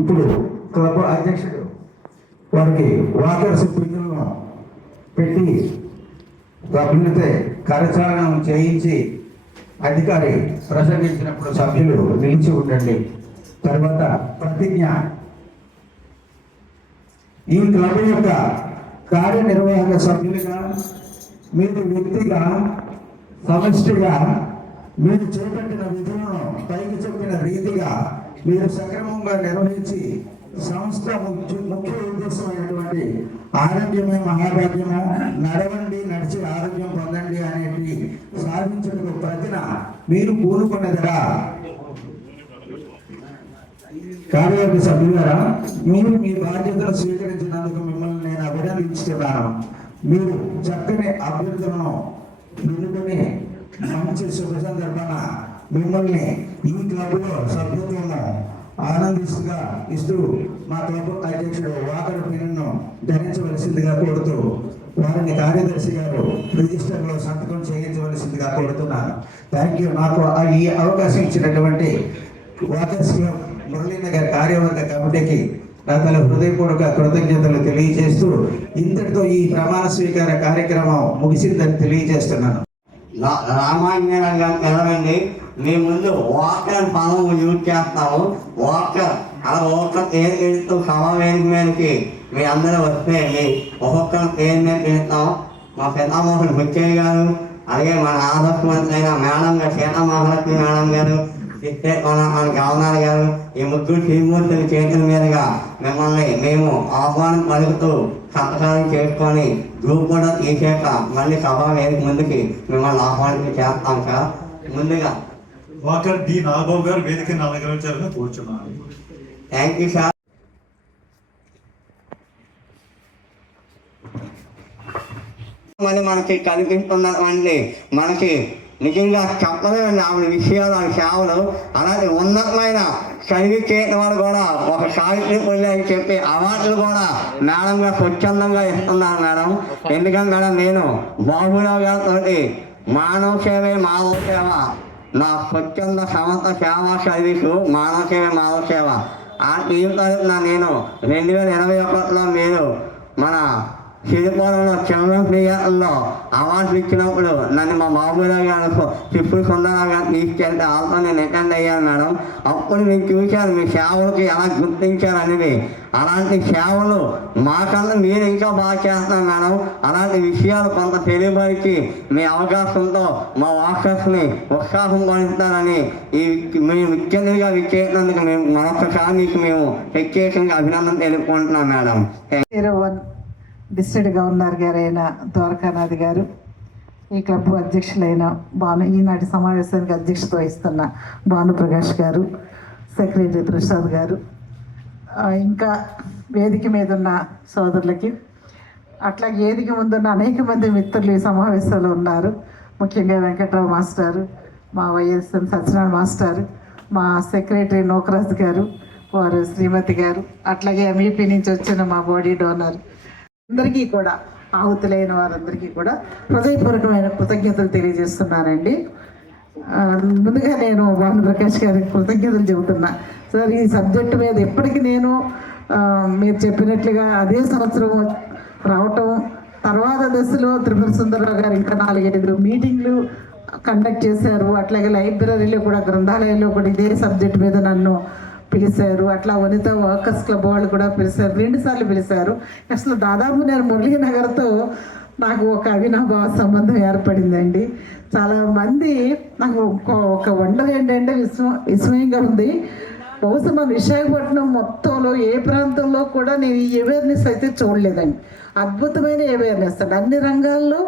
ఇప్పుడు క్లబ్ అధ్యక్షుడు వారికి వాకర్స్ బిల్లులను పెట్టి సభ్యులతో కరచాలనం చేయించి అధికారి ప్రసంగించినప్పుడు సభ్యులు నిలిచి ఉండండి. తర్వాత ప్రతిజ్ఞ. ఈ క్లబ్ యొక్క కార్యనిర్వాహక సభ్యులుగా, మీరు వ్యక్తిగా, సమష్టిగా మీరు చేపట్టిన విధులను పైకి చెప్పిన రీతిగా మీరు సక్రమంగా నిర్వహించి సంస్థ ముఖ్య ఉద్దేశమైనటువంటి ఆరోగ్యమే మహాభాగ్యము, నడవండి నడిచి ఆరోగ్యం పొందండి అనేది సాధించడానికి ప్రతిన మీరు పూనుకున్నదిరా. కార్యవర్గ సభ్యులారా, మీరు మీ బాధ్యతలు స్వీకరించినందుకు మిమ్మల్ని నేను అభినందించుతున్నాను. మీరు చక్కని అభ్యర్థులను ఎన్నుకొని మంచి శుభ సందర్భాన మిమ్మల్ని ఈ క్లబ్లో సభ్యత్వము ఆనందిస్తుగా ఇస్తూ మా క్లబ్ అధ్యక్షుడు వాకర్ పిన్ను ధరించవలసిందిగా కోరుతూ వారిని కార్యదర్శి గారు రిజిస్టర్లో సంతకం చేయించవలసిందిగా కోరుతున్నాను. Thank you. నాకు ఈ అవకాశం ఇచ్చినటువంటి వాకర్స్ క్లబ్ మురళీనగర్ కార్యవర్గ కమిటీకి నా తల హృదయపూర్వక కృతజ్ఞతలు తెలియజేస్తూ ఇంతటితో ఈ ప్రమాణ స్వీకార కార్యక్రమం ముగిసిందని తెలియజేస్తున్నాను. రామాంజనేయులు గారు తెలవండి. మీ ముందు వాకర్ పదం యూజ్ చేస్తాము. వాకర్ అలా ఒక్కొక్క పేరు పెడుతూ సమావేశం మీదకి మీ అందరూ వస్తే మీ ఒక్కొక్కరు పేరు మీద పెడతాం. మా పెద్దామోహన్ బుచ్చయ్య గారు, అలాగే మన ఆదర్శ మంత్రి అయిన మేడం గారు సీతామహాలక్ష్మి మేడం గారు, మన గవర్నర్ గారు, ఈ ముగ్గురు శ్రీమూర్తుల చేతుల మీదుగా మిమ్మల్ని మేము ఆహ్వానం పలుకుతూ సంతకాలు చేసుకొని గ్రూప్ కూడా తీసాక మళ్ళీ సభా వేదిక ముందుకి మిమ్మల్ని ఆహ్వానించి చేస్తాం సార్. ముందుగా వాకర్ డి నాగబాబు గారు వేదికను అలంకరించాలని కోరుచున్నాను. Thank you sir. మనకి కనిపిస్తున్నటువంటి మనకి నిజంగా చెప్పలేమండి ఆవిడ విషయాలు, ఆవిడ సేవలు. అలాంటి ఉన్నతమైన చదివి చేయడం వాళ్ళు కూడా ఒక సావిత్రి పొల్లి అని చెప్పి అవార్డులు కూడా మేడం గారు స్వచ్ఛందంగా ఇస్తున్నారు మేడం. ఎందుకంటే మేడం నేను బాబురావు గారితో మానవ సేవే మానవ సేవ, నా స్వచ్ఛంద సంస్థ సేవా సర్వీసు మానవ సేవే మానవ సేవ ఆ టీం తరఫున నేను 2021లో మీరు మన సిరిపురంలో చిల్డ్రన్ థియేటర్లో అవార్డు ఇచ్చినప్పుడు నన్ను మా బాబురావు గారు తిప్పు సుందరరావు గారు తీసుకెళ్తే వాళ్ళతో నేను అటెండ్ అయ్యాను మేడం. అప్పుడు నేను చూశాను మీ సేవలకి ఎలా గుర్తించారు అనేది. అలాంటి సేవలు మాకన్నా మీరు ఇంకా బాగా చేస్తున్నారు మేడం. అలాంటి విషయాలు కొంత తెలియబడికి మీ అవకాశంతో మా వాకర్స్ని ఉత్సాహం పడుతారని ఈ మేము ముఖ్యంగా విచ్చేసినందుకు మేము మరొకసారి మీకు మేము ప్రత్యేకంగా అభినందన తెలుపుకుంటున్నాం మేడం. డిస్ట్రిక్ట్ గవర్నర్ గారైన ద్వారకానాథ్ గారు, ఈ క్లబ్ అధ్యక్షులైన ఈనాటి సమావేశానికి అధ్యక్షత వహిస్తున్న భానుప్రకాష్ గారు, సెక్రటరీ ప్రసాద్ గారు, ఇంకా వేదిక మీద ఉన్న సోదరులకి, అట్లాగే వేదిక ముందున్న అనేక మంది మిత్రులు ఈ సమావేశంలో ఉన్నారు. ముఖ్యంగా వెంకట్రావు మాస్టారు, మా వైఎస్ఎన్ సత్యనారాయణ మాస్టారు, మా సెక్రటరీ నోకరాజ్ గారు, వారు శ్రీమతి గారు, అట్లాగే ఎంఈపీ నుంచి వచ్చిన మా బాడీ డోనర్ అందరికీ కూడా, ఆహుతులైన వారందరికీ కూడా హృదయపూర్వకమైన కృతజ్ఞతలు తెలియజేస్తున్నానండి. ముందుగా నేను భానుప్రకాష్ గారికి కృతజ్ఞతలు చెబుతున్నా. సార్, ఈ సబ్జెక్టు మీద ఎప్పటికీ నేను మీరు చెప్పినట్లుగా అదే సంవత్సరం రావటం, తర్వాత దశలో త్రిపుర సుందరరావు గారు ఇంకా 4-5 మీటింగ్లు కండక్ట్ చేశారు. అట్లాగే లైబ్రరీలో కూడా, గ్రంథాలయంలో కూడా ఇదే సబ్జెక్ట్ మీద నన్ను పిలిచారు. అట్లా వనిత వర్కర్స్ క్లబ్ వాళ్ళు కూడా పిలిచారు, 2 సార్లు పిలిచారు. అసలు దాదాపు నేను మురళీనగర్తో నాకు ఒక అవినాభావ సంబంధం ఏర్పడిందండి. చాలామంది నాకు ఒక వండర్ ఏంటంటే విస్మయంగా ఉంది. బహుశా మన విశాఖపట్నం మొత్తంలో ఏ ప్రాంతంలో కూడా నేను ఈ అవేర్నెస్ అయితే చూడలేదండి. అద్భుతమైన అవేర్నెస్ అండి. అన్ని రంగాల్లో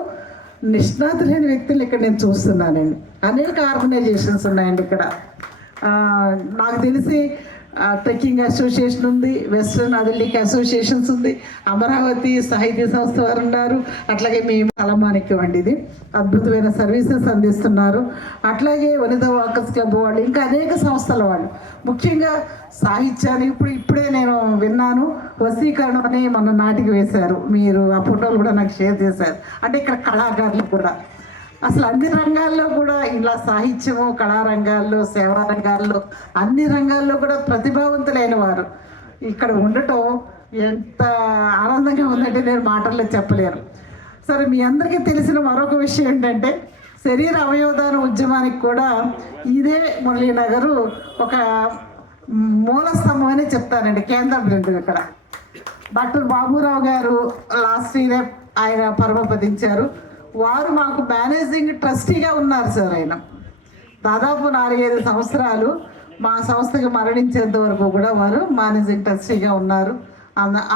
నిష్ణాతులైన వ్యక్తులు ఇక్కడ నేను చూస్తున్నానండి. అనేక ఆర్గనైజేషన్స్ ఉన్నాయండి ఇక్కడ. నాకు తెలిసి ట్రెక్కింగ్ అసోసియేషన్ ఉంది, వెస్ట్రన్ అదలిక్ అసోసియేషన్స్ ఉంది, అమరావతి సాహిత్య సంస్థ వారు ఉన్నారు, అట్లాగే మేము తలమానిక్యం అండి. ఇది అద్భుతమైన సర్వీసెస్ అందిస్తున్నారు. అట్లాగే వనిత వాకర్స్ క్లబ్ వాళ్ళు, ఇంకా అనేక సంస్థల వాళ్ళు, ముఖ్యంగా సాహిత్యాన్ని ఇప్పుడే నేను విన్నాను, వశీకరణం అని మన నాటికి వేశారు. మీరు ఆ ఫోటోలు కూడా నాకు షేర్ చేశారు. అంటే ఇక్కడ కళాకారులు కూడా అసలు అన్ని రంగాల్లో కూడా ఇలా సాహిత్యము, కళారంగాల్లో, సేవా రంగాల్లో, అన్ని రంగాల్లో కూడా ప్రతిభావంతులైన వారు. ఇక్కడ ఉండటం ఎంత ఆనందంగా ఉందంటే నేను మాటల్లో చెప్పలేను. సరే, మీ అందరికీ తెలిసిన మరొక విషయం ఏంటంటే శరీర అవయవదాన ఉద్యమానికి కూడా ఇదే మురళీనగర్ ఒక మూల స్తంభం అని చెప్తానండి. కేంద్రం రెండు ఇక్కడ డాక్టర్ బాబురావు గారు లాస్ట్ ఇయర్ ఆయన పరమపదించారు. వారు మాకు మేనేజింగ్ ట్రస్టీగా ఉన్నారు సార్. ఆయన దాదాపు 4-5 సంవత్సరాలు మా సంస్థకి మరణించేంత వరకు కూడా వారు మేనేజింగ్ ట్రస్టీగా ఉన్నారు.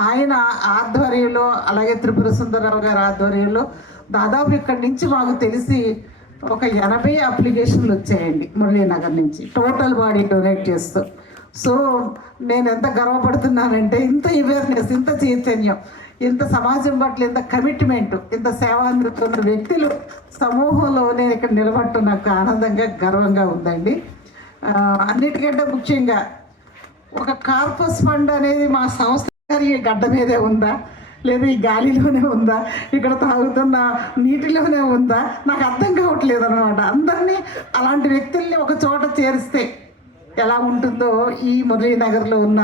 ఆయన ఆధ్వర్యంలో, అలాగే త్రిపుర సుందరరావు గారి ఆధ్వర్యంలో దాదాపు ఇక్కడి నుంచి మాకు తెలిసి ఒక 80 అప్లికేషన్లు వచ్చాయండి మురళీనగర్ నుంచి, టోటల్ బాడీ డొనేట్ చేస్తూ. సో నేను ఎంత గర్వపడుతున్నానంటే ఇంత అవేర్నెస్, ఇంత చైతన్యం, ఇంత సమాజం పట్ల ఇంత కమిట్మెంట్, ఇంత సేవాంధ్రత వ్యక్తులు సమూహంలో నేను ఇక్కడ నిలబడటం నాకు ఆనందంగా, గర్వంగా ఉందండి. అన్నిటికంటే ముఖ్యంగా ఒక కార్పస్ ఫండ్ అనేది మా సంస్థ ఈ గడ్డ మీదే ఉందా, లేదా ఈ గాలిలోనే ఉందా, ఇక్కడ తాగుతున్న నీటిలోనే ఉందా, నాకు అర్థం కావట్లేదు అనమాట. అందరినీ అలాంటి వ్యక్తుల్ని ఒక చోట చేరిస్తే ఎలా ఉంటుందో ఈ మురళీనగర్లో ఉన్న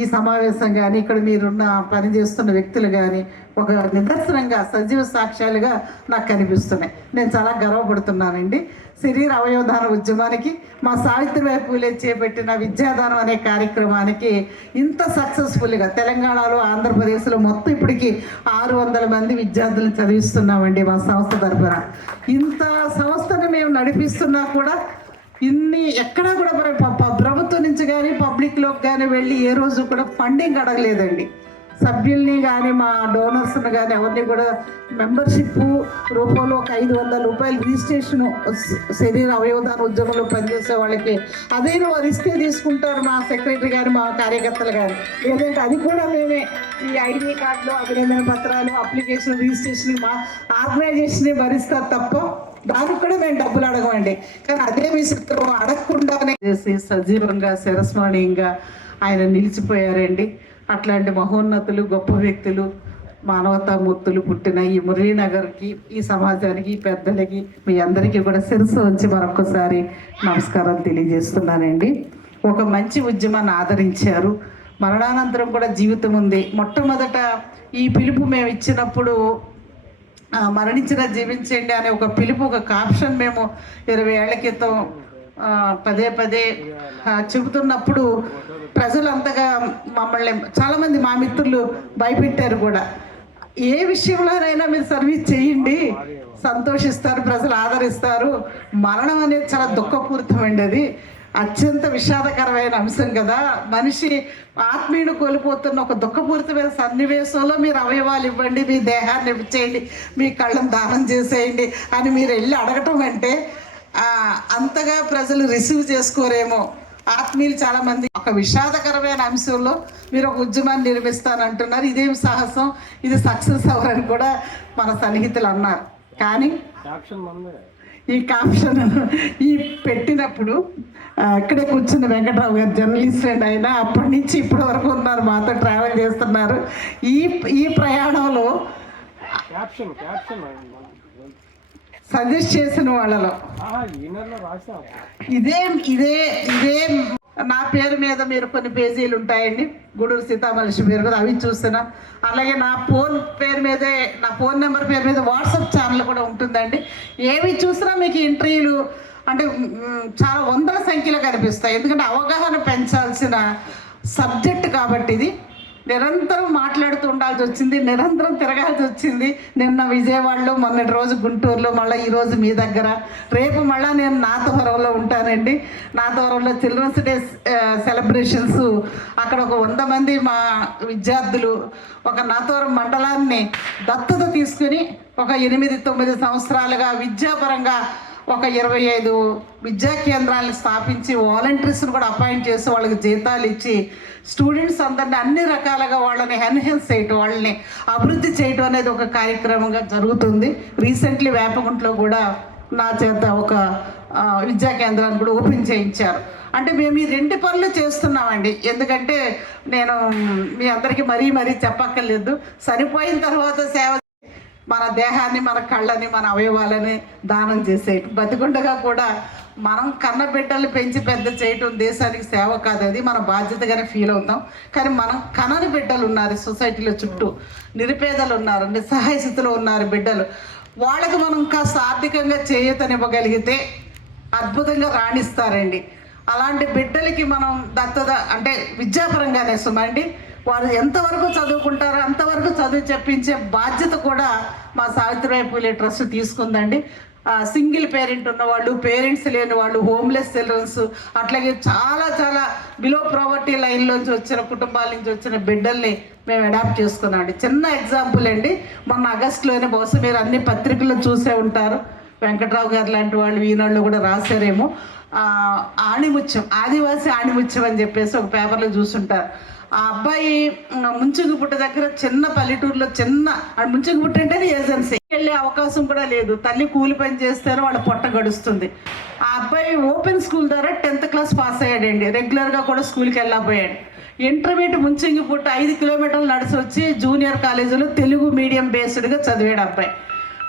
ఈ సమావేశం కానీ, ఇక్కడ మీరున్న పనిచేస్తున్న వ్యక్తులు కానీ ఒక నిదర్శనంగా, సజీవ సాక్ష్యాలుగా నాకు కనిపిస్తున్నాయి. నేను చాలా గర్వపడుతున్నానండి. శరీర అవయవదాన ఉద్యమానికి మా సావిత్రిబాయి పూలే చేపట్టిన విద్యాదానం అనే కార్యక్రమానికి ఇంత సక్సెస్ఫుల్గా తెలంగాణలో, ఆంధ్రప్రదేశ్లో మొత్తం ఇప్పటికి 600 మంది విద్యార్థులను చదివిస్తున్నామండి మా సంస్థ తరఫున. ఇంత సంస్థను మేము నడిపిస్తున్నా కూడా ఎక్కడా కూడా ప్రభుత్వం నుంచి కానీ పబ్లిక్లోకి కానీ వెళ్ళి ఏ రోజు కూడా ఫండింగ్ అడగలేదండి. సభ్యుల్ని కానీ మా డోనర్స్ని కానీ ఎవరిని కూడా మెంబర్షిప్ రూపంలో ఒక 500 రూపాయలు రిజిస్ట్రేషను శరీర అవయవదాన ఉద్యమంలో పనిచేసే వాళ్ళకి అదేను వారు ఇస్తే తీసుకుంటారు మా సెక్రటరీ గారు, మా కార్యకర్తలు గారు. లేదంటే అది కూడా మేమే ఈ ఐడి కార్డులు, అభినందన పత్రాలు, అప్లికేషన్, రిజిస్ట్రేషన్ మా ఆర్గనైజేషన్ భరిస్తారు తప్ప దానికి కూడా మేము డబ్బులు అడగమండి. కానీ అదే విషయంలో అడగకుండానే చేసి సజీవంగా, శిరస్మరణీయంగా ఆయన నిలిచిపోయారండి. అట్లాంటి మహోన్నతులు, గొప్ప వ్యక్తులు, మానవతామూర్తులు పుట్టిన ఈ మురళీనగర్కి, ఈ సమాజానికి, పెద్దలకి, మీ అందరికీ కూడా శిరస్సు ఉంచి మరొకసారి నమస్కారం తెలియజేస్తున్నానండి. ఒక మంచి ఉద్యమాన్ని ఆదరించారు. మరణానంతరం కూడా జీవితం ఉంది. మొట్టమొదట ఈ పిలుపు మేము ఇచ్చినప్పుడు మరణించిన జీవించండి అనే ఒక పిలుపు, ఒక కాప్షన్ మేము 20 ఏళ్ల క్రితం పదే చెబుతున్నప్పుడు ప్రజలు అంతగా మమ్మల్ని చాలామంది మా మిత్రులు భయపెట్టారు కూడా. ఏ విషయంలోనైనా మీరు సర్వీస్ చేయండి, సంతోషిస్తారు, ప్రజలు ఆదరిస్తారు. మరణం అనేది చాలా దుఃఖపూరితమైనది, అది అత్యంత విషాదకరమైన అంశం కదా. మనిషి ఆత్మీయుడు కోల్పోతున్న ఒక దుఃఖపూరితమైన సన్నివేశంలో మీరు అవయవాలు ఇవ్వండి, మీ దేహాన్ని ఇచ్చేయండి, మీ కళ్ళను దానం చేసేయండి అని మీరు వెళ్ళి అడగటం అంటే అంతగా ప్రజలు రిసీవ్ చేసుకోరేమో. ఆత్మీయులు చాలామంది ఒక విషాదకరమైన అంశంలో మీరు ఒక ఉద్యమాన్ని నిర్మిస్తానంటున్నారు. ఇదేం సాహసం, ఇది సక్సెస్ అవ్వరని కూడా మన సన్నిహితులు అన్నారు. కానీ ఈ క్యాప్షన్ ఈ పెట్టినప్పుడు ఇక్కడే కూర్చున్న వెంకట్రావు గారు జర్నలిస్ట్ అండి. ఆయన అప్పటి నుంచి ఇప్పటి వరకు ఉన్నారు, మాతో ట్రావెల్ చేస్తున్నారు. ఈ ప్రయాణంలో సజెస్ట్ చేసిన వాళ్ళలో ఇదే నా పేరు మీద మీరు కొన్ని పేజీలు ఉంటాయండి, గూడూరు సీతామహర్షి పేరు మీద, అవి చూస్తున్నాం. అలాగే నా ఫోన్ నెంబర్ పేరు మీద వాట్సాప్ ఛానల్ కూడా ఉంటుందండి. ఏవి చూసినా మీకు ఇంటర్వ్యూలు అంటే చాలా వందల సంఖ్యలో కనిపిస్తాయి. ఎందుకంటే అవగాహన పెంచాల్సిన సబ్జెక్ట్ కాబట్టి ఇది నిరంతరం మాట్లాడుతూ ఉండాల్సి వచ్చింది, నిరంతరం తిరగాల్సి వచ్చింది. నిన్న విజయవాడలో, మొన్నటి రోజు గుంటూరులో, మళ్ళీ ఈరోజు మీ దగ్గర, రేపు మళ్ళీ నేను నాతవరంలో ఉంటానండి. నాతవరంలో చిల్డ్రన్స్ డే సెలబ్రేషన్స్, అక్కడ ఒక 100 మంది మా విద్యార్థులు ఒక నాతవరం మండలాన్ని దత్తత తీసుకుని ఒక 8-9 సంవత్సరాలుగా విద్యాపరంగా ఒక 25 విద్యా కేంద్రాలను స్థాపించి వాలంటీర్స్ని కూడా అపాయింట్ చేసి వాళ్ళకి జీతాలు ఇచ్చి స్టూడెంట్స్ అందరినీ అన్ని రకాలుగా వాళ్ళని ఎన్హాన్స్ చేయటం, వాళ్ళని అభివృద్ధి చేయటం అనేది ఒక కార్యక్రమంగా జరుగుతుంది. రీసెంట్లీ వేపగుంటలో కూడా నా చేత ఒక విద్యా కేంద్రాన్ని కూడా ఓపెన్ చేయించారు. అంటే మేము ఈ 2 పనులు చేస్తున్నామండి. ఎందుకంటే నేను మీ అందరికీ మరీ చెప్పక్కర్లేదు, చనిపోయిన తర్వాత సేవ, మన దేహాన్ని, మన కళ్ళని, మన అవయవాలని దానం చేసే, బతికుండగా కూడా మనం కన్న బిడ్డలు పెంచి పెద్ద చేయటం దేశానికి సేవ కాదు, అది మన బాధ్యతగానే ఫీల్ అవుతాం. కానీ మనం కనని బిడ్డలు ఉన్నారు సొసైటీలో, చుట్టూ నిరుపేదలు ఉన్నారు, నిస్సహాయ స్థితిలో ఉన్నారు బిడ్డలు. వాళ్ళకి మనం కాస్త ఆర్థికంగా చేయూతనివ్వగలిగితే అద్భుతంగా రాణిస్తారండి. అలాంటి బిడ్డలకి మనం దత్తత అంటే విద్యాపరంగానే సుమండి, వారు ఎంతవరకు చదువుకుంటారో అంతవరకు చదువు చెప్పించే బాధ్యత కూడా మా Savitribai Phule trust తీసుకుందండి. Single parent ఉన్నవాళ్ళు, పేరెంట్స్ లేని వాళ్ళు, హోమ్లెస్ చిల్డ్రన్స్, అట్లాగే చాలా చాలా బిలో ప్రావర్టీ లైన్లోంచి వచ్చిన కుటుంబాల నుంచి వచ్చిన బిడ్డల్ని మేము అడాప్ట్ చేసుకున్నామండి. చిన్న ఎగ్జాంపుల్ అండి, మొన్న ఆగస్టులోనే బహుశా మీరు అన్ని పత్రికల్లో చూసే ఉంటారు, వెంకట్రావు గారు లాంటి వాళ్ళు ఈనాళ్ళు కూడా రాశారేమో, ఆణిముత్యం, ఆదివాసి ఆణిముత్యం అని చెప్పేసి ఒక పేపర్లో చూసుంటారు. ఆ అబ్బాయి ముంచుగుపుట్ట దగ్గర చిన్న పల్లెటూరులో, చిన్న ముంచుగుపుట్ట అంటే ఏజెన్సీ వెళ్ళే అవకాశం కూడా లేదు, తల్లి కూలి పని చేస్తేనే వాళ్ళ పొట్ట గడుస్తుంది. ఆ అబ్బాయి ఓపెన్ స్కూల్ ద్వారా 10th క్లాస్ పాస్ అయ్యాడండి, రెగ్యులర్గా కూడా స్కూల్కి వెళ్ళకపోయాడు. ఇంటర్మీడియట్ ముంచింగిపుట్ట 5 కిలోమీటర్లు నడిచి వచ్చి జూనియర్ కాలేజీలో తెలుగు మీడియం బేస్డ్గా చదివాడు అబ్బాయి.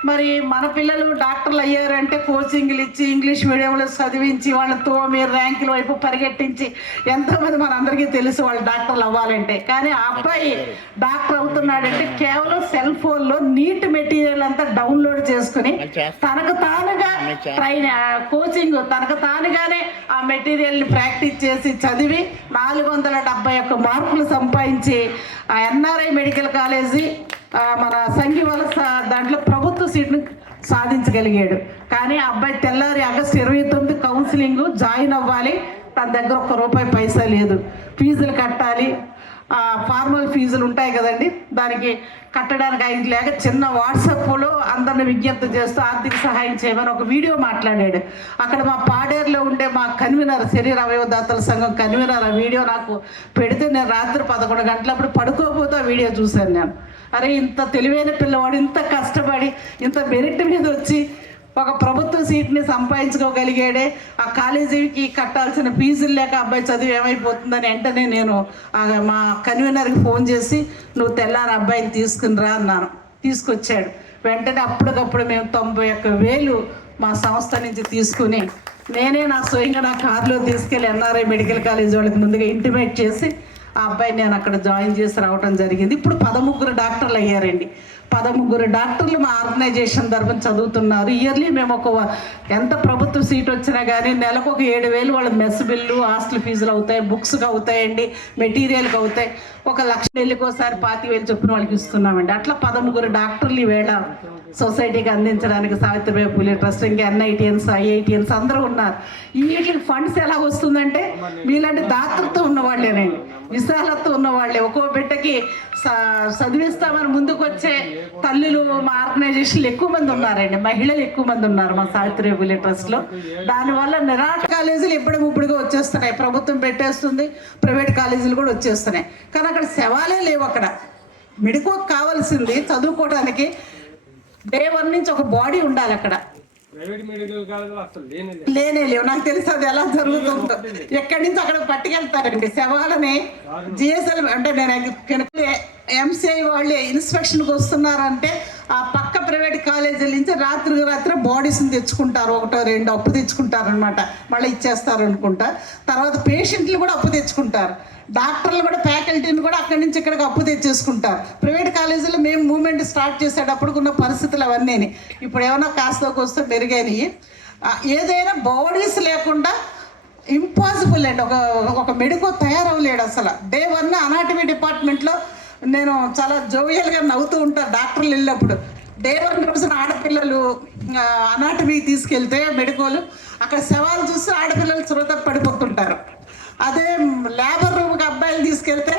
మరి మన పిల్లలు డాక్టర్లు అయ్యారంటే కోచింగ్లు ఇచ్చి ఇంగ్లీష్ మీడియంలో చదివించి వాళ్ళతో మీరు ర్యాంకుల వైపు పరిగెట్టించి ఎంతోమంది మనందరికీ తెలుసు వాళ్ళు డాక్టర్లు అవ్వాలంటే. కానీ ఆ అబ్బాయి డాక్టర్ అవుతున్నాడంటే కేవలం సెల్ ఫోన్లో నీట్ మెటీరియల్ అంతా డౌన్లోడ్ చేసుకుని తనకు తానుగా కోచింగ్ తనకు తానుగానే ఆ మెటీరియల్ని ప్రాక్టీస్ చేసి చదివి 471 మార్కులు సంపాదించి ఆ ఎన్ఆర్ఐ మెడికల్ కాలేజీ మన సంఘివలస దాంట్లో ప్రభుత్వ సీట్ను సాధించగలిగాడు. కానీ ఆ అబ్బాయి తెల్లారి ఆగస్టు 29 కౌన్సిలింగ్ జాయిన్ అవ్వాలి, తన దగ్గర ₹1 పైసా లేదు, ఫీజులు కట్టాలి, ఫార్మల్ ఫీజులు ఉంటాయి కదండి, దానికి కట్టడానికి ఆయన లేక చిన్న వాట్సాప్లో అందరిని విజ్ఞప్తి చేస్తూ ఆర్థిక సహాయం చేయమని ఒక వీడియో మాట్లాడాడు. అక్కడ మా పాడేరులో ఉండే మా కన్వీనర్, శరీర అవయవదాతల సంఘం కన్వీనర్ ఆ వీడియో నాకు పెడితే నేను రాత్రి 11 గంటలప్పుడు పడుకోకపోతే ఆ వీడియో చూశాను నేను. అరే ఇంత తెలివైన పిల్లవాడు ఇంత కష్టపడి ఇంత మెరిట్ మీద వచ్చి ఒక ప్రభుత్వ సీట్ని సంపాదించుకోగలిగాడే, ఆ కాలేజీకి కట్టాల్సిన ఫీజులు లేక అబ్బాయి చదువు ఏమైపోతుందని వెంటనే నేను మా కన్వీనర్కి ఫోన్ చేసి నువ్వు తెల్లారి అబ్బాయిని తీసుకుని రా అన్నాను. తీసుకొచ్చాడు. వెంటనే అప్పటికప్పుడు మేము 91,000 మా సంస్థ నుంచి తీసుకుని నేనే నా స్వయంగా నా కారులో తీసుకెళ్ళి ఎన్ఆర్ఐ మెడికల్ కాలేజ్ వాళ్ళకి ముందుగా ఇంటిమేట్ చేసి ఆ అబ్బాయి నేను అక్కడ జాయిన్ చేసి రావడం జరిగింది. ఇప్పుడు 13 డాక్టర్లు అయ్యారండి. 13 డాక్టర్లు మా ఆర్గనైజేషన్ తరఫున చదువుతున్నారు. ఇయర్లీ మేము ఎంత ప్రభుత్వ సీట్ వచ్చినా కానీ నెలకు ఒక 7,000 వాళ్ళ మెస్ బిల్లు, హాస్టల్ ఫీజులు అవుతాయి, బుక్స్కి అవుతాయండి, మెటీరియల్కి అవుతాయి. 1,00,000 నెలకోసారి 25,000 చొప్పున వాళ్ళకి ఇస్తున్నామండి. అట్లా 13 డాక్టర్లు ఈవేళ సొసైటీకి అందించడానికి సావిత్రిబాయి పూలే ట్రస్ట్, ఇంకా NITNs, IITNs అందరూ ఉన్నారు. వీటికి ఫండ్స్ ఎలా వస్తుందంటే మీలాంటి దాతృత్వం ఉన్నవాళ్ళేనండి, విశాలత ఉన్నవాళ్ళే. ఒక్కో బిడ్డకి చదివిస్తామని ముందుకు వచ్చే తల్లులు మా ఆర్గనైజేషన్లు ఎక్కువ మంది ఉన్నారండి, మహిళలు ఎక్కువ మంది ఉన్నారు మా సావిత్రిబాయి పూలే ట్రస్ట్లో. దానివల్ల నిరాట కాలేజీలు ఇప్పుడుగా వచ్చేస్తున్నాయి, ప్రభుత్వం పెట్టేస్తుంది, ప్రైవేట్ కాలేజీలు కూడా వచ్చేస్తున్నాయి. కానీ అక్కడ శవాలే లేవు. అక్కడ మెడికల్ కావాల్సింది చదువుకోవడానికి డే 1 నుంచి ఒక బాడీ ఉండాలి. అక్కడ లేనే లేవు. నాకు తెలుసు అది ఎలా జరుగుతుందో. ఎక్కడి నుంచి అక్కడ పట్టుకెళ్తారండి శవాలని. GSL అంటే నేను MCI వాళ్ళు ఇన్స్పెక్షన్కి వస్తున్నారంటే ఆ పక్క ప్రైవేట్ కాలేజీల నుంచి రాత్రి బాడీస్ని తెచ్చుకుంటారు, 1-2 అప్పు తెచ్చుకుంటారు అనమాట, మళ్ళీ ఇచ్చేస్తారు అనుకుంటా. తర్వాత పేషెంట్లు కూడా అప్పు తెచ్చుకుంటారు, డాక్టర్లు కూడా, ఫ్యాకల్టీని కూడా అక్కడి నుంచి ఇక్కడికి అప్పు తెచ్చేసుకుంటారు. ప్రైవేట్ కాలేజీలో మేము మూవ్మెంట్ స్టార్ట్ చేసేటప్పుడు ఉన్న పరిస్థితులు అవన్నీ ఇప్పుడు ఏమైనా కాస్త మెరుగైనవి. ఏదైనా బాడీస్ లేకుండా ఇంపాసిబుల్ అండి. ఒక మెడికో తయారవ్వలేడు అసలు. డే 1 అనాటమీ డిపార్ట్మెంట్లో నేను చాలా జోవియల్గా నవ్వుతూ ఉంటాను డాక్టర్లు వెళ్ళినప్పుడు. డే 1 రోజున ఆడపిల్లలు అనాటమీ తీసుకెళ్తే మెడికోలు, అక్కడ శవాలు చూసి ఆడపిల్లలు శ్రోత పడిపోతుంటారు. అదే లేబర్ రూమ్కి అబ్బాయిలు తీసుకెళ్తే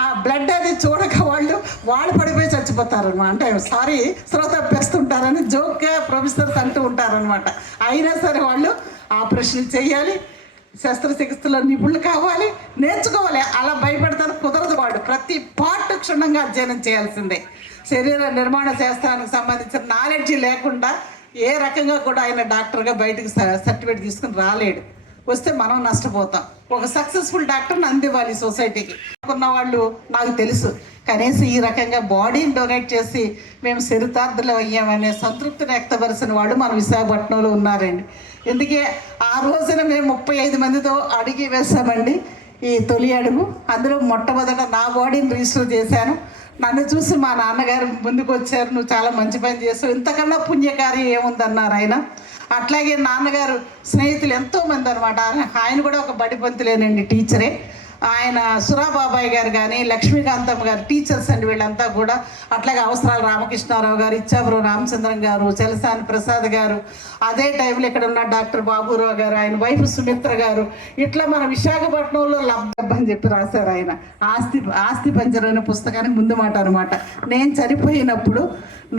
ఆ బ్లడ్ అది చూడక వాళ్ళు పడిపోయి చచ్చిపోతారు అనమాట. అంటే సారీ శ్రోత పెస్తుంటారని జోక్గా ప్రొఫెసర్స్ అంటూ ఉంటారనమాట. అయినా సరే వాళ్ళు ఆపరేషన్లు చేయాలి, శస్త్రచికిత్సలో నిపుణులు కావాలి, నేర్చుకోవాలి. అలా భయపడతారు, కుదరదు. వాడు ప్రతి పార్ట్ క్షుణ్ణంగా అధ్యయనం చేయాల్సిందే. శరీర నిర్మాణ శాస్త్రానికి సంబంధించిన నాలెడ్జ్ లేకుండా ఏ రకంగా కూడా ఆయన డాక్టర్గా బయటకు సర్టిఫికేట్ తీసుకుని రాలేడు. వస్తే మనం నష్టపోతాం. ఒక సక్సెస్ఫుల్ డాక్టర్ని అందివ్వాలి సొసైటీకి. ఉన్న వాళ్ళు నాకు తెలుసు, కనీసం ఈ రకంగా బాడీని డొనేట్ చేసి మేము చరితార్థులు అయ్యామనే సంతృప్తిని వ్యక్తపరిచిన వాళ్ళు మన విశాఖపట్నంలో ఉన్నారండి. ఎందుకే ఆ రోజున మేము 35 మందితో అడిగి వేసామండి ఈ తొలి అడుగు. అందులో మొట్టమొదట నా బాడీని రిజిస్టర్ చేశాను. నన్ను చూసి మా నాన్నగారు ముందుకు వచ్చారు, నువ్వు చాలా మంచి పని చేస్తావు, ఇంతకన్నా పుణ్యకార్యం ఏముందన్నారు ఆయన. అట్లాగే నాన్నగారు స్నేహితులు ఎంతోమంది అనమాట. ఆయన కూడా ఒక బడి పంతులేనండి, టీచరే. ఆయన సురాబాబాయ్ గారు కానీ లక్ష్మీకాంతమ్మ గారు టీచర్స్ అండి వీళ్ళంతా కూడా. అట్లాగే అవసరాలు రామకృష్ణారావు గారు, ఇచ్చాపురం రామచంద్రం గారు, చలసాని ప్రసాద్ గారు, అదే టైంలో ఇక్కడ ఉన్న డాక్టర్ బాబురావు గారు, ఆయన వైఫ్ సుమిత్ర గారు, ఇట్లా మన విశాఖపట్నంలో లబ్ధ అని చెప్పి రాశారు ఆయన. ఆస్తి పంజరం అనే పుస్తకానికి ముందు మాట అనమాట. నేను చనిపోయినప్పుడు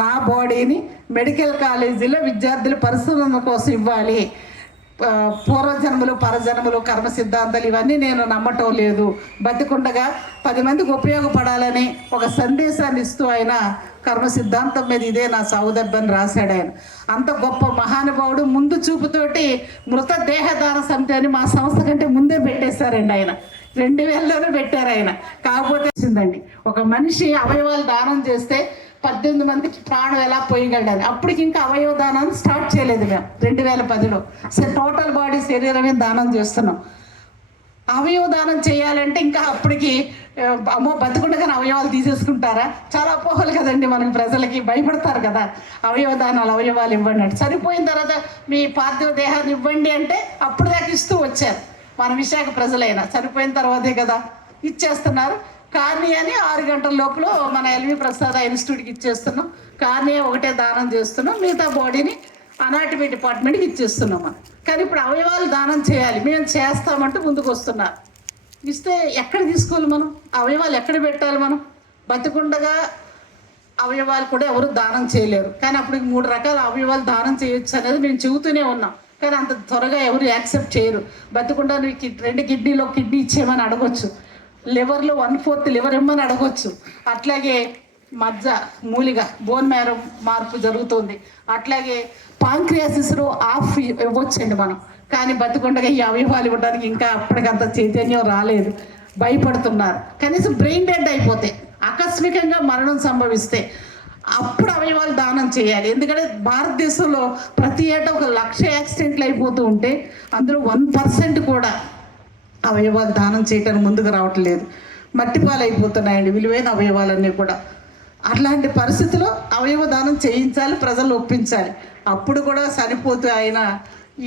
నా బాడీని మెడికల్ కాలేజీలో విద్యార్థుల పరిశోధన కోసం ఇవ్వాలి, పూర్వజన్మలు పరజన్మలు కర్మ సిద్ధాంతాలు ఇవన్నీ నేను నమ్మటం లేదు, బతికుండగా 10 మందికి ఉపయోగపడాలని ఒక సందేశాన్ని ఇస్తూ ఆయన కర్మ సిద్ధాంతం మీద ఇదే నా సావుదెబ్బని రాశాడు ఆయన. అంత గొప్ప మహానుభావుడు. ముందు చూపుతోటి మృతదేహదాన సమితి అని మా సంస్థ కంటే ముందే పెట్టేశారండి ఆయన. 2000లోనే పెట్టారు ఆయన. కాకపోతే వచ్చిందండి, ఒక మనిషి అవయవాలు దానం చేస్తే 18 మందికి ప్రాణం ఎలా పోయగలడాలి. అప్పటికి ఇంకా అవయవ దానాన్ని స్టార్ట్ చేయలేదు మేము 2010లో. టోటల్ బాడీ శరీరమే దానం చేస్తున్నాం. అవయవ దానం చేయాలంటే ఇంకా అప్పటికి అమ్మో బతుకుండగానే అవయవాలు తీసేసుకుంటారా, చాలా అపోహలు కదండి మనకి, ప్రజలకి భయపడతారు కదా. అవయవ దానాలు అవయవాలు ఇవ్వండి అంటే, చనిపోయిన తర్వాత మీ పార్థివ దేహాన్ని ఇవ్వండి అంటే అప్పుడు దాకా ఇస్తూ వచ్చారు మన విశాఖ ప్రజలైనా. చనిపోయిన తర్వాతే కదా ఇచ్చేస్తున్నారు. కార్నియాని 6 గంటల లోపల మన ఎల్వి ప్రసాద్ ఇన్స్టిట్యూట్కి ఇచ్చేస్తున్నాం. కార్నియా ఒకటే దానం చేస్తున్నాం, మిగతా బాడీని అనాటమీ డిపార్ట్మెంట్కి ఇచ్చేస్తున్నాం మనం. కానీ ఇప్పుడు అవయవాలు దానం చేయాలి, మేము చేస్తామంటూ ముందుకు వస్తున్నారు. ఇస్తే ఎక్కడ తీసుకోవాలి మనం, అవయవాలు ఎక్కడ పెట్టాలి మనం? బతికుండగా అవయవాలు కూడా ఎవరు దానం చేయలేరు, కానీ అప్పుడు 3 రకాల అవయవాలు దానం చేయొచ్చు అనేది మేము చెబుతూనే ఉన్నాం. కానీ అంత త్వరగా ఎవరు యాక్సెప్ట్ చేయరు. బతికుండా నువ్వు 2 కిడ్నీలో కిడ్నీ ఇచ్చేయమని అడగొచ్చు, లివర్లో 1/4 లివర్ ఇమ్మని అడగొచ్చు. అట్లాగే మజ్జ మూలిగా బోన్ మ్యారో మార్పు జరుగుతుంది. అట్లాగే పాంక్రియాసిస్లో ఆఫ్ ఇవ్వచ్చండి మనం. కానీ బతికుండగా ఈ అవయవాలు ఇవ్వడానికి ఇంకా అప్పటికంత చైతన్యం రాలేదు, భయపడుతున్నారు. కనీసం బ్రెయిన్ డెడ్ అయిపోతే, ఆకస్మికంగా మరణం సంభవిస్తే అప్పుడు అవయవాలు దానం చేయాలి. ఎందుకంటే భారతదేశంలో ప్రతి ఏటా 1,00,000 యాక్సిడెంట్లు అయిపోతూ ఉంటే అందులో 1% కూడా అవయవాలు దానం చేయడానికి ముందుకు రావట్లేదు. మట్టిపాలు అయిపోతున్నాయండి విలువైన అవయవాలన్నీ కూడా. అట్లాంటి పరిస్థితిలో అవయవ దానం చేయించాలి, ప్రజలు ఒప్పించాలి. అప్పుడు కూడా చనిపోతూ ఆయన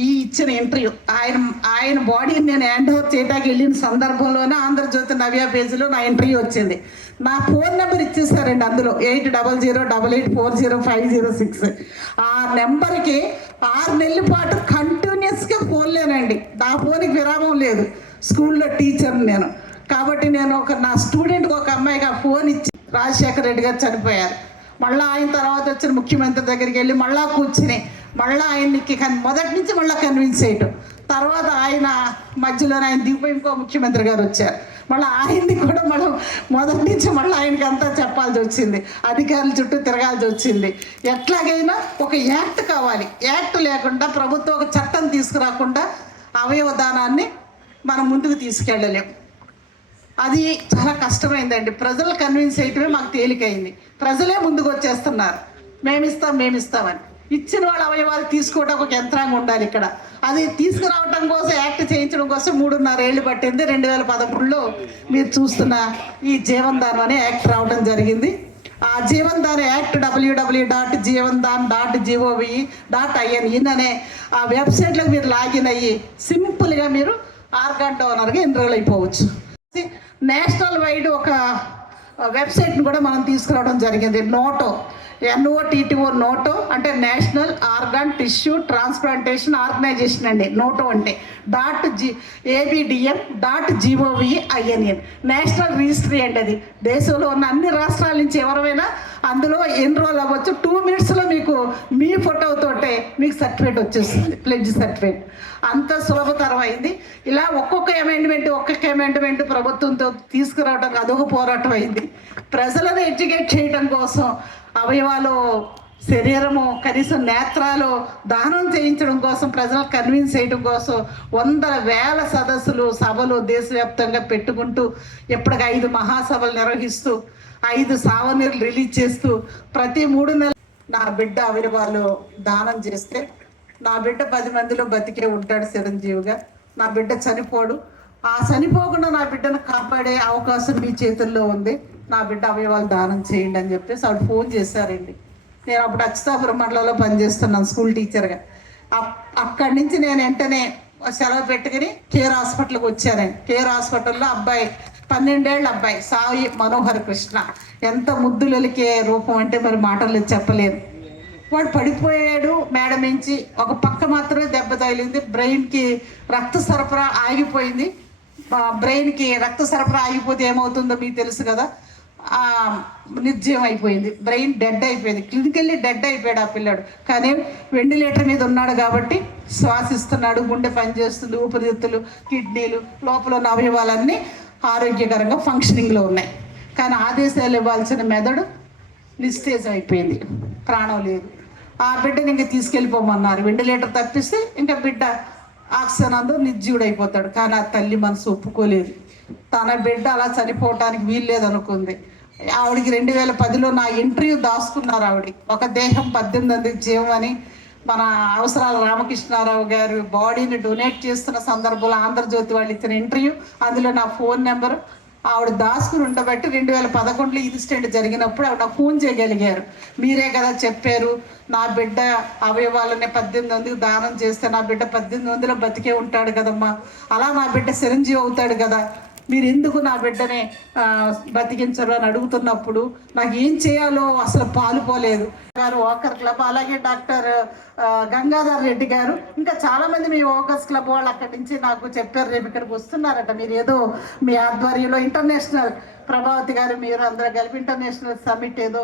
ఈ ఇచ్చిన ఇంటర్వ్యూ, ఆయన బాడీని నేను హ్యాండ్ ఓవర్ చేయడానికి వెళ్ళిన సందర్భంలోనే ఆంధ్రజ్యోతి నవ్య పేజీలో నా ఇంటర్వ్యూ వచ్చింది. నా ఫోన్ నెంబర్ ఇచ్చేసారండి, అందులో 800888400506. ఆ నెంబర్కి 6 నెలల పాటు కంటిన్యూస్గా ఫోన్లేనండి. నా ఫోన్కి విరామం లేదు. స్కూల్లో టీచర్ని నేను కాబట్టి నేను నా స్టూడెంట్కి ఒక అమ్మాయికి ఆ ఫోన్ ఇచ్చి, రాజశేఖర రెడ్డి గారు చనిపోయారు, మళ్ళీ ఆయన తర్వాత వచ్చిన ముఖ్యమంత్రి దగ్గరికి వెళ్ళి మళ్ళీ కూర్చుని మళ్ళీ ఆయనకి మొదటి నుంచి మళ్ళీ కన్విన్స్ చేయటం. తర్వాత ఆయన మధ్యలోనే ఆయన దిగిపోయి ఇంకో ముఖ్యమంత్రి గారు వచ్చారు, మళ్ళీ ఆయన్ని కూడా మనం మొదటి నుంచి మళ్ళీ ఆయనకి అంతా చెప్పాల్సి వచ్చింది, అధికారుల చుట్టూ తిరగాల్సి వచ్చింది. ఎట్లాగైనా ఒక యాక్ట్ కావాలి. యాక్ట్ లేకుండా ప్రభుత్వం ఒక చట్టం తీసుకురాకుండా అవయవ దానాన్ని మనం ముందుకు తీసుకెళ్ళలేం. అది చాలా కష్టమైందండి. ప్రజలు కన్విన్స్ చేయటమే మాకు తేలికైంది. ప్రజలే ముందుకు వచ్చేస్తున్నారు, మేమిస్తామని. ఇచ్చిన వాళ్ళ అవయవాలు తీసుకోవడానికి ఒక యంత్రాంగం ఉండాలి ఇక్కడ. అది తీసుకురావడం కోసం, యాక్ట్ చేయించడం కోసం 3.5 ఏళ్ళు పట్టింది. 2013లో మీరు చూస్తున్న ఈ జీవన్ దాన్ అనే యాక్ట్ రావడం జరిగింది. ఆ జీవన్ దాన్ యాక్ట్ www.jeevandan.gov.in అనే ఆ వెబ్సైట్లోకి మీరు లాగిన్ అయ్యి సింపుల్గా మీరు ఆర్గాన్ డోనర్గా ఎన్రోల్ అయిపోవచ్చు. నేషనల్ వైడ్ ఒక వెబ్సైట్ని కూడా మనం తీసుకురావడం జరిగింది. NOTTO నోటో అంటే national organ tissue transplantation organization అండి. నోటో అంటే .abdm.gov.in నేషనల్ రిజిస్ట్రీ అండి. అది దేశంలో ఉన్న అన్ని రాష్ట్రాల నుంచి ఎవరైనా అందులో ఎన్రోల్ అవ్వచ్చు. 2 మినిట్స్లో మీకు మీ ఫోటోతోటే మీకు సర్టిఫికేట్ వచ్చేస్తుంది, ప్లెడ్జ్ సర్టిఫికేట్. అంత సులభతరం అయింది. ఇలా ఒక్కొక్క అమెండ్మెంట్ ప్రభుత్వంతో తీసుకురావడానికి అదొక పోరాటం అయింది. ప్రజలను ఎడ్యుకేట్ చేయడం కోసం అవయవాలు శరీరము కనీసం నేత్రాలు దానం చేయించడం కోసం, ప్రజలకు కన్విన్స్ చేయడం కోసం వందల వేల సదస్సులు సభలు దేశవ్యాప్తంగా పెట్టుకుంటూ ఇప్పటికి 5 మహాసభలు నిర్వహిస్తూ 5 సావనీర్లు రిలీజ్ చేస్తూ ప్రతి 3 నెలలు నా బిడ్డ అవయవాలు దానం చేస్తే నా బిడ్డ 10 మందిలో బతికే ఉంటాడు చిరంజీవిగా. నా బిడ్డ చనిపోడు. ఆ చనిపోకుండా నా బిడ్డను కాపాడే అవకాశం మీ చేతుల్లో ఉంది. నా బిడ్డ అవయవాలు దానం చేయండి అని చెప్పేసి ఆవిడ ఫోన్ చేశారండి. నేను అప్పుడు అచ్యుతాపురం మండలంలో పనిచేస్తున్నాను స్కూల్ టీచర్గా. అక్కడి నుంచి నేను వెంటనే సెలవు పెట్టుకుని కేర్ హాస్పిటల్కి వచ్చానండి. కేర్ హాస్పిటల్లో అబ్బాయి 12 ఏళ్ళ అబ్బాయి సాయి మనోహర్ కృష్ణ, ఎంత ముద్దులకే రూపం అంటే మరి మాటల్లో చెప్పలేను. వాడు పడిపోయాడు మేడ నుంచి. ఒక పక్క మాత్రమే దెబ్బ తగిలింది. బ్రెయిన్కి రక్త సరఫరా ఆగిపోయింది. బ్రెయిన్కి రక్త సరఫరా ఆగిపోతే ఏమవుతుందో మీకు తెలుసు కదా, నిర్జీవం అయిపోయింది. బ్రెయిన్ డెడ్ అయిపోయింది. క్లినికల్లీ డెడ్ అయిపోయాడు ఆ పిల్లాడు. కానీ వెంటిలేటర్ మీద ఉన్నాడు కాబట్టి శ్వాసిస్తున్నాడు, గుండె పనిచేస్తుంది, ఊపిరితిత్తులు, కిడ్నీలు, లోపల ఉన్న అవయవాలన్నీ ఆరోగ్యకరంగా ఫంక్షనింగ్లో ఉన్నాయి. కానీ ఆదేశాలు ఇవ్వాల్సిన మెదడు నిస్తేజం అయిపోయింది, ప్రాణం లేదు. ఆ బిడ్డని ఇంకా తీసుకెళ్ళిపోమన్నారు. వెంటిలేటర్ తప్పిస్తే ఇంకా బిడ్డ ఆక్సిజన్ అందు నిర్జీవుడు అయిపోతాడు. కానీ ఆ తల్లి మనసు ఒప్పుకోలేదు. తన బిడ్డ అలా చనిపోవటానికి వీల్లేదు అనుకుంది. ఆవిడికి 2010లో నా ఇంటర్వ్యూ దాచుకున్నారు. ఒక దేహం 18 జీవం అని మన అవసరాల రామకృష్ణారావు గారు బాడీని డొనేట్ చేస్తున్న సందర్భంలో ఆంధ్రజ్యోతి వాళ్ళు ఇచ్చిన ఇంటర్వ్యూ, అందులో నా ఫోన్ నెంబరు ఆవిడ దాచుకుని ఉండబట్టి 2011లో ఇన్సిడెంట్ జరిగినప్పుడు ఆవిడ నాకు ఫోన్ చేయగలిగారు. మీరే కదా చెప్పారు నా బిడ్డ అవయవాలనే 18 దానం చేస్తే నా బిడ్డ 18 బతికే ఉంటాడు కదమ్మా, అలా నా బిడ్డ చిరంజీవి అవుతాడు కదా, మీరు ఎందుకు నా బిడ్డనే బతికించరు అని అడుగుతున్నప్పుడు నాకు ఏం చేయాలో అసలు పాలుపోలేదు. గారు వాకర్ క్లబ్, అలాగే డాక్టర్ గంగాధర్ రెడ్డి గారు, ఇంకా చాలామంది మీ వాకర్స్ క్లబ్ వాళ్ళు అక్కడి నుంచి నాకు చెప్పారు రేపు ఇక్కడికి వస్తున్నారట. మీరు ఏదో మీ ఆధ్వర్యంలో ఇంటర్నేషనల్, ప్రభావతి గారు మీరు అందరూ కలిపి ఇంటర్నేషనల్ సమ్మిట్ ఏదో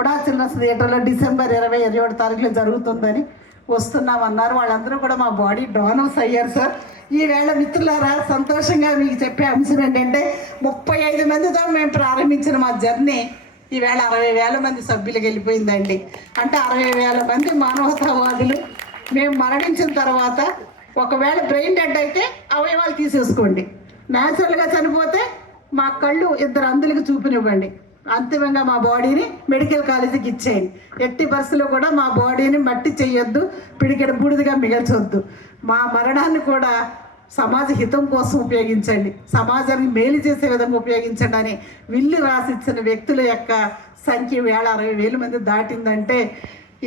ఉడా చిల్డ్రన్స్ థియేటర్లో డిసెంబర్ 27 తారీఖులో జరుగుతుందని వస్తున్నామన్నారు. వాళ్ళందరూ కూడా మా బాడీ డోనర్స్ అయ్యారు సార్. ఈవేళ మిత్రులారా, సంతోషంగా మీకు చెప్పే అంశం ఏంటంటే 35 మందితో మేము ప్రారంభించిన మా జర్నీ ఈవేళ 60,000 మంది సభ్యులకు వెళ్ళిపోయిందండి. అంటే 60,000 మంది మానవతావాదులు. మేము మరణించిన తర్వాత ఒకవేళ బ్రెయిన్ డెడ్ అయితే అవయవాలు తీసేసుకోండి, న్యాచురల్గా చనిపోతే మా కళ్ళు 2 అంధులకు చూపునివ్వండి, అంతిమంగా మా బాడీని మెడికల్ కాలేజీకి ఇచ్చేయండి. ఎట్టి బస్సులో కూడా మా బాడీని మట్టి చేయొద్దు, పిడికెడ బూడిదగా మిగల్చొద్దు. మా మరణాన్ని కూడా సమాజ హితం కోసం ఉపయోగించండి, సమాజానికి మేలు చేసే విధంగా ఉపయోగించండి అని విల్లు రాసిచ్చిన వ్యక్తుల యొక్క సంఖ్య 60,000 మంది దాటిందంటే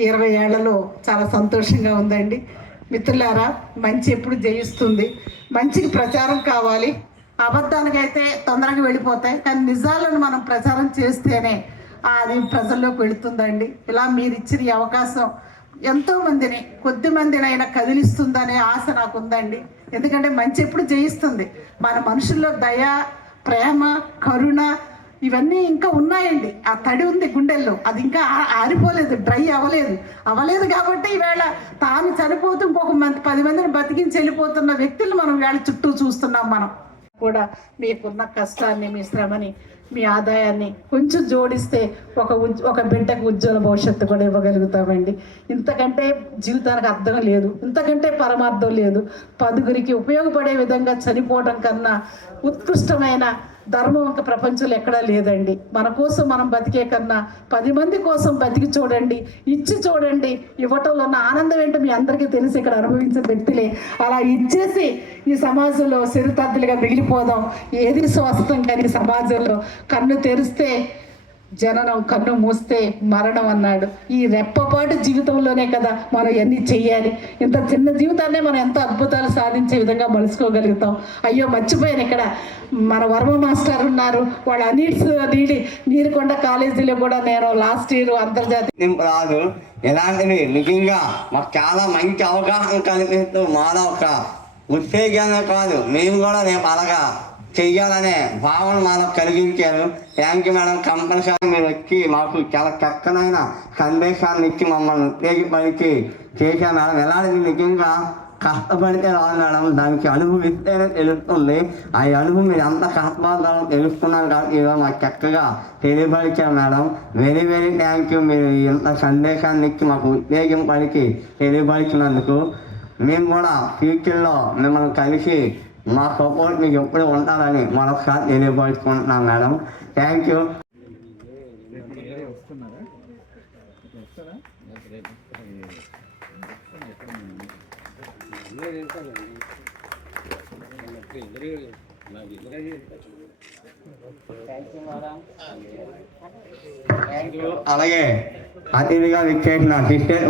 20 ఏళ్లలో చాలా సంతోషంగా ఉందండి. మిత్రులారా, మంచి ఎప్పుడు జయిస్తుంది. మంచికి ప్రచారం కావాలి. అబద్ధానికైతే తొందరగా వెళ్ళిపోతాయి, కానీ నిజాలను మనం ప్రచారం చేస్తేనే అది ప్రజల్లోకి వెళుతుందండి. ఇలా మీరు ఇచ్చిన ఈ అవకాశం ఎంతోమందిని, కొద్ది మందినైనా కదిలిస్తుందనే ఆశ నాకు ఉందండి. ఎందుకంటే మంచి ఎప్పుడు జయిస్తుంది. మన మనుషుల్లో దయ, ప్రేమ, కరుణ ఇవన్నీ ఇంకా ఉన్నాయండి. ఆ తడి ఉంది గుండెల్లో, అది ఇంకా ఆరిపోలేదు, డ్రై అవ్వలేదు కాబట్టి ఈవేళ తాను చనిపోతూ ఇంకొక 10 మందిని బతికించి వెళ్ళిపోతున్న వ్యక్తులు మనం వేళ చుట్టూ చూస్తున్నాం. మనం కూడా మీకున్న కష్టాన్ని, మీ శ్రమని, మీ ఆదాయాన్ని కొంచెం జోడిస్తే ఒక బిడ్డకు ఉజ్వల భవిష్యత్తు కూడా ఇవ్వగలుగుతామండి. ఇంతకంటే జీవితానికి అర్థం లేదు, ఇంతకంటే పరమార్థం లేదు. 10గురికి ఉపయోగపడే విధంగా చనిపోవడం కన్నా ఉత్కృష్టమైన ధర్మం ఇంకా ప్రపంచంలో ఎక్కడా లేదండి. మన కోసం మనం బతికే కన్నా 10 మంది కోసం బతికి చూడండి, ఇచ్చి చూడండి. ఇవ్వటంలో ఉన్న ఆనందం ఏంటో మీ అందరికీ తెలిసి ఇక్కడ అనుభవించిన వ్యక్తులే. అలా ఇచ్చేసి ఈ సమాజంలో చిరుతద్దులుగా మిగిలిపోదాం. ఏది స్వాస్థం కానీ సమాజంలో కన్ను తెరిస్తే జననం, కన్ను మూస్తే మరణం అన్నాడు. ఈ రెప్పపాటు జీవితంలోనే కదా మనం ఎన్ని చెయ్యాలి. ఇంత చిన్న జీవితాన్నే మనం ఎంత అద్భుతాలు సాధించే విధంగా మలుచుకోగలుగుతాం. అయ్యో మర్చిపోయాను, ఇక్కడ మన వర్మ మాస్టర్ ఉన్నారు. వాళ్ళ నీరుకొండ కాలేజీలో కూడా నేను లాస్ట్ ఇయర్ అంతర్జాతీయ రాదు. ఇలాంటివి నిజంగా మాకు చాలా మంచి అవగాహన కల్పిస్తూ మాలో ఒక ఉత్తేజంగా కాదు, మేము కూడా రేపు అలాగా చెయ్యాలనే భావన మాలో కలిగించారు. Thank you madam. కంపల్సరీ మీరు వచ్చి మాకు చాలా చక్కనైన సందేశాన్ని ఇచ్చి మమ్మల్ని ఉత్తేజపరిచి చేశాను మేడం. ఎలాంటి నిజంగా కష్టపడితే రాదు మేడం, దానికి అనుభవిస్తేనే తెలుస్తుంది. ఆ అనుభవం మీరు ఎంత కష్టపడతారో తెలుసుకున్నాం కాబట్టి ఈరోజు మాకు చక్కగా తెలియపరిచారు madam. Very very thank you. మీరు ఇంత సందేశాన్ని ఇచ్చి మాకు ఉత్తేజంపడికి తెలియపరిచినందుకు. మేము కూడా ఫ్యూచర్లో మిమ్మల్ని కలిసి మా సపోర్ట్ మీకు ఎప్పుడు ఉంటారని మరొకసారి తెలియపరుచుకుంటున్నాం మేడం. Thank you. అలాగే అతిథిగా విచ్చేసిన సిస్టర్